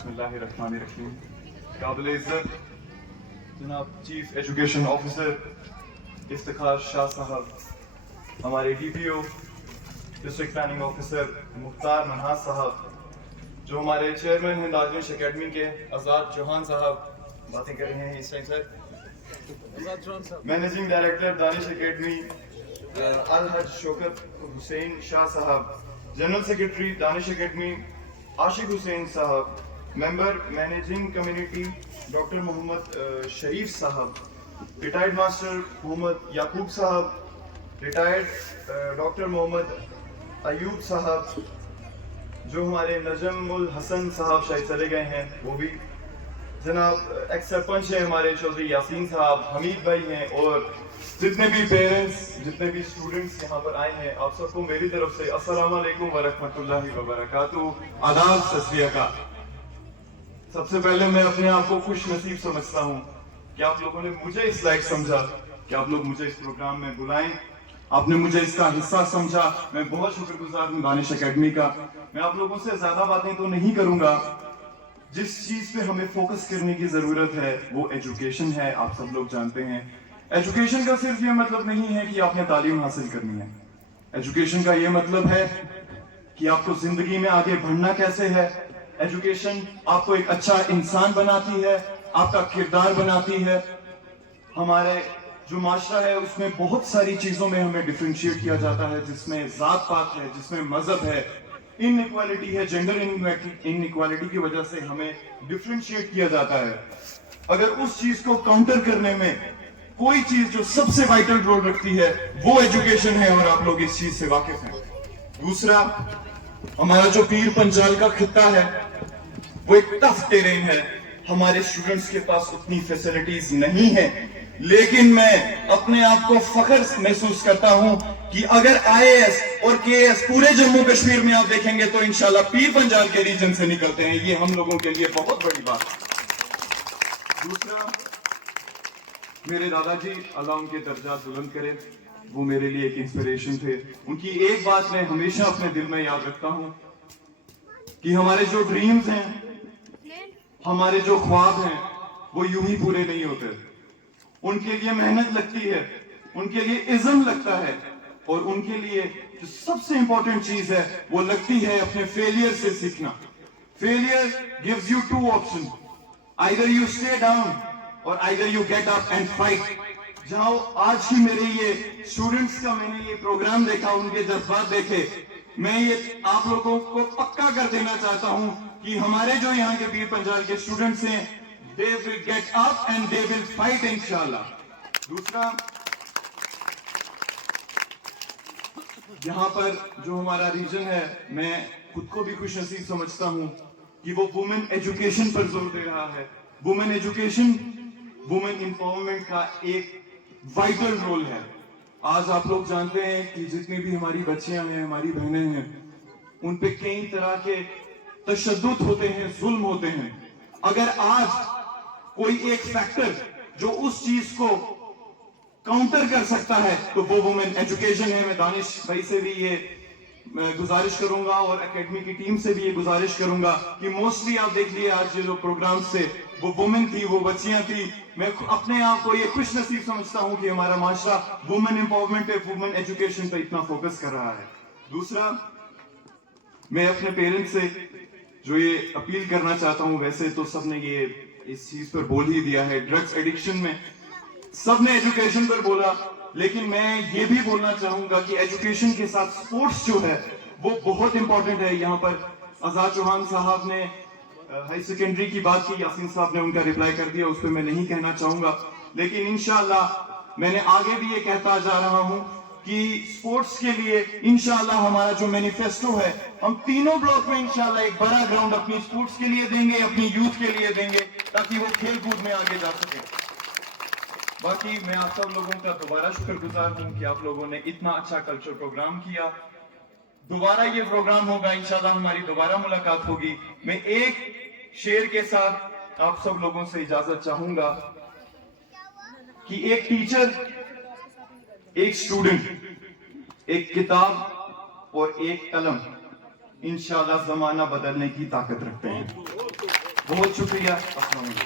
بسم اللہ الرحمن الرحیم. قابل عزت جناب چیف ایجوکیشن آفیسر افتخار شاہ صاحب، ہمارے ڈی پی او ڈسٹرکٹ پلاننگ آفیسر مختار منہاس صاحب، جو ہمارے چیئرمین ہیں دانش اکیڈمی کے آزاد چوہان صاحب باتیں کر رہے ہیں اس ٹائم. سر مینیجنگ ڈائریکٹر دانش اکیڈمی الحج شوکت حسین شاہ صاحب، جنرل سیکرٹری دانش اکیڈمی عاشق حسین صاحب، ممبر مینیجنگ کمیونٹی ڈاکٹر محمد شریف صاحب، ریٹائرڈ ماسٹر محمد یعقوب صاحب، ریٹائرڈ ڈاکٹر محمد ایوب صاحب، جو ہمارے نجم الحسن صاحب شاید چلے گئے ہیں وہ بھی، جناب ایکس سرپنچ ہیں ہمارے چودھری یاسین صاحب، حمید بھائی ہیں، اور جتنے بھی پیرنٹس جتنے بھی اسٹوڈنٹس یہاں پر آئے ہیں، آپ سب کو میری طرف سے السلام علیکم ورحمۃ اللہ وبرکاتہ، آداب، ست سری اکال. سب سے پہلے میں اپنے آپ کو خوش نصیب سمجھتا ہوں کہ آپ لوگوں نے مجھے اس لائق سمجھا کہ آپ لوگ مجھے اس پروگرام میں بلائیں، آپ نے مجھے اس کا حصہ سمجھا. میں بہت شکر گزار ہوں دانش اکیڈمی کا. میں آپ لوگوں سے زیادہ باتیں تو نہیں کروں گا. جس چیز پہ ہمیں فوکس کرنے کی ضرورت ہے وہ ایجوکیشن ہے. آپ سب لوگ جانتے ہیں ایجوکیشن کا صرف یہ مطلب نہیں ہے کہ آپ نے تعلیم حاصل کرنی ہے. ایجوکیشن کا یہ مطلب ہے کہ آپ کو زندگی میں آگے بڑھنا کیسے ہے. ایجوکیشن آپ کو ایک اچھا انسان بناتی ہے، آپ کا کردار بناتی ہے. ہمارے جو معاشرہ ہے اس میں بہت ساری چیزوں میں ہمیں ڈفرینشیٹ کیا جاتا ہے، جس میں ذات پات ہے، جس میں مذہب ہے، ان ایکوالٹی ہے، جینڈر ان ایکوالٹی کی وجہ سے ہمیں ڈفرینشیٹ کیا جاتا ہے. اگر اس چیز کو کاؤنٹر کرنے میں کوئی چیز جو سب سے وائٹل رول رکھتی ہے وہ ایجوکیشن ہے، اور آپ لوگ اس چیز سے واقف ہیں. دوسرا، ہمارا جو پیر پنجال کا خطہ ہے وہ ایک ٹف ٹیرین ہے. ہمارے اسٹوڈنٹس کے پاس اتنی فیسلٹیز نہیں ہیں، لیکن میں اپنے آپ کو فخر محسوس کرتا ہوں کہ اگر آئی اے ایس اور کے اے ایس پورے جموں کشمیر میں آپ دیکھیں گے تو انشاءاللہ پیر پنجال کے ریجن سے نکلتے ہیں. یہ ہم لوگوں کے لیے بہت بڑی بات ہے. دوسرا، میرے دادا جی اللہ ان کے درجات بلند کرے، وہ میرے لیے ایک انسپریشن تھے. ان کی ایک بات میں ہمیشہ اپنے دل میں یاد رکھتا ہوں کہ ہمارے جو ڈریمز ہیں، ہمارے جو خواب ہیں، وہ یوں ہی پورے نہیں ہوتے. ان کے لیے محنت لگتی ہے، ان کے لیے عزم لگتا ہے، اور ان کے لیے جو سب سے امپورٹنٹ چیز ہے وہ لگتی ہے اپنے فیلئر سے سیکھنا. Failure gives you two options. Either you stay down or either you get up and fight. جہاں آج ہی میرے یہ اسٹوڈنٹس کا میں نے یہ پروگرام دیکھا، ان کے جذبات دیکھے، میں یہ آپ لوگوں کو پکا کر دینا چاہتا ہوں کہ ہمارے جو یہاں کے پیر پنجال کے اسٹوڈنٹس ہیں they will get up and they will fight انشاءاللہ. دوسرا، یہاں پر جو ہمارا ریجن ہے، میں خود کو بھی خوش نصیب سمجھتا ہوں کہ وہ وومن ایجوکیشن پر زور دے رہا ہے. وومن ایجوکیشن وومن امپاورمنٹ کا ایک وائٹل رول ہے. آج آپ لوگ جانتے ہیں کہ جتنی بھی ہماری بچیاں ہیں، ہماری بہنیں ہیں، ان پہ کئی طرح کے تشدد ہوتے ہیں، ظلم ہوتے ہیں. اگر آج کوئی ایک فیکٹر جو اس چیز کو کاؤنٹر کر سکتا ہے تو وہ وومن ایجوکیشن ہے. میں دانش بھائی سے بھی یہ گزارش کروں گا اور اکیڈمی کی ٹیم سے بھی یہ گزارش کروں گا کہ موسٹلی آپ دیکھ لیے آج جو پروگرام سے وہ وومن تھی، وہ بچیاں تھی. میں اپنے آپ کو یہ خوش نصیب سمجھتا ہوں کہ ہمارا معاشرہ وومن امپاورمنٹ پہ، وومن ایجوکیشن پہ اتنا فوکس کر رہا ہے. دوسرا، میں اپنے پیرنٹس سے جو یہ اپیل کرنا چاہتا ہوں، ویسے تو سب نے یہ اس چیز پر بول ہی دیا ہے، ڈرگز ایڈکشن میں سب نے ایجوکیشن پر بولا، لیکن میں یہ بھی بولنا چاہوں گا کہ ایجوکیشن کے ساتھ سپورٹس جو ہے وہ بہت امپورٹنٹ ہے. یہاں پر آزاد چوہان صاحب نے ہائی سیکنڈری کی بات کی، یاسین صاحب نے ان کا ریپلائی کر دیا، اس پہ میں نہیں کہنا چاہوں گا. لیکن انشاءاللہ میں نے آگے بھی یہ کہتا جا رہا ہوں کہ سپورٹس کے لیے انشاءاللہ ہمارا جو مینیفیسٹو ہے، ہم تینوں بلاک میں انشاءاللہ ایک بڑا گراؤنڈ اپنی سپورٹس کے لیے دیں گے، اپنی یوتھ کے لیے دیں گے، تاکہ وہ کھیل کود میں آگے جا سکے. باقی میں آپ سب لوگوں کا دوبارہ شکر گزار ہوں کہ آپ لوگوں نے اتنا اچھا کلچر پروگرام کیا. دوبارہ یہ پروگرام ہوگا انشاءاللہ، ہماری دوبارہ ملاقات ہوگی. میں ایک شعر کے ساتھ آپ سب لوگوں سے اجازت چاہوں گا کہ ایک ٹیچر، ایک اسٹوڈنٹ، ایک کتاب اور ایک قلم انشاءاللہ زمانہ بدلنے کی طاقت رکھتے ہیں. بہت شکریہ. السلام علیکم.